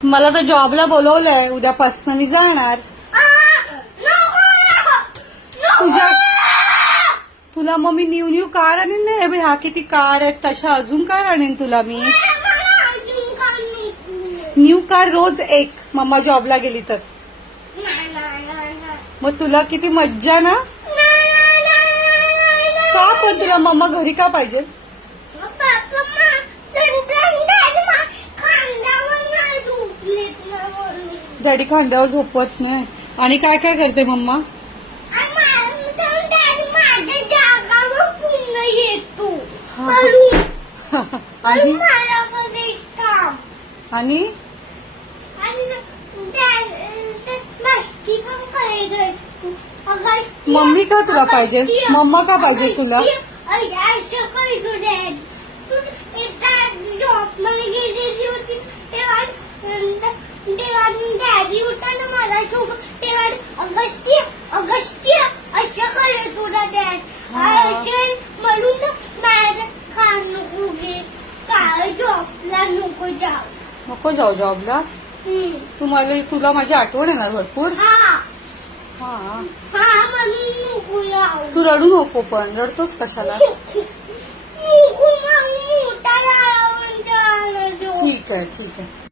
मला तर जॉबला बोलवलंय, उद्यापासून मी जाणार. तुला मग मी न्यू कार आणीन ना. ह्या किती कार आहेत, तशा अजून कार आणीन तुला मी. न्यू कार रोज एक, मम्मा जॉबला गेली तर. मग तुला किती मज्जा ना. का पण तुला मम्मा घरी का पाहिजे? डॅडी खांद्यावर झोपवत नाही. आणि काय काय करते मम्मा? आणि मम्मी का तुला पाहिजे? मम्मा का पाहिजे तुला? डॅडी होता ना मला सोबत तेव्हा अगस्त्य असं करत होता डॅड. असं म्हणून माझं खाण नको घे, काय जॉबला नको जाऊ. नको जाऊ जॉबला. तुला माझी आठवण येणार भरपूर. हा हा म्हणून नको जाऊ. तू रडू नको, पण रडतोस कशाला? नको मोठा झाला. ठीक आहे.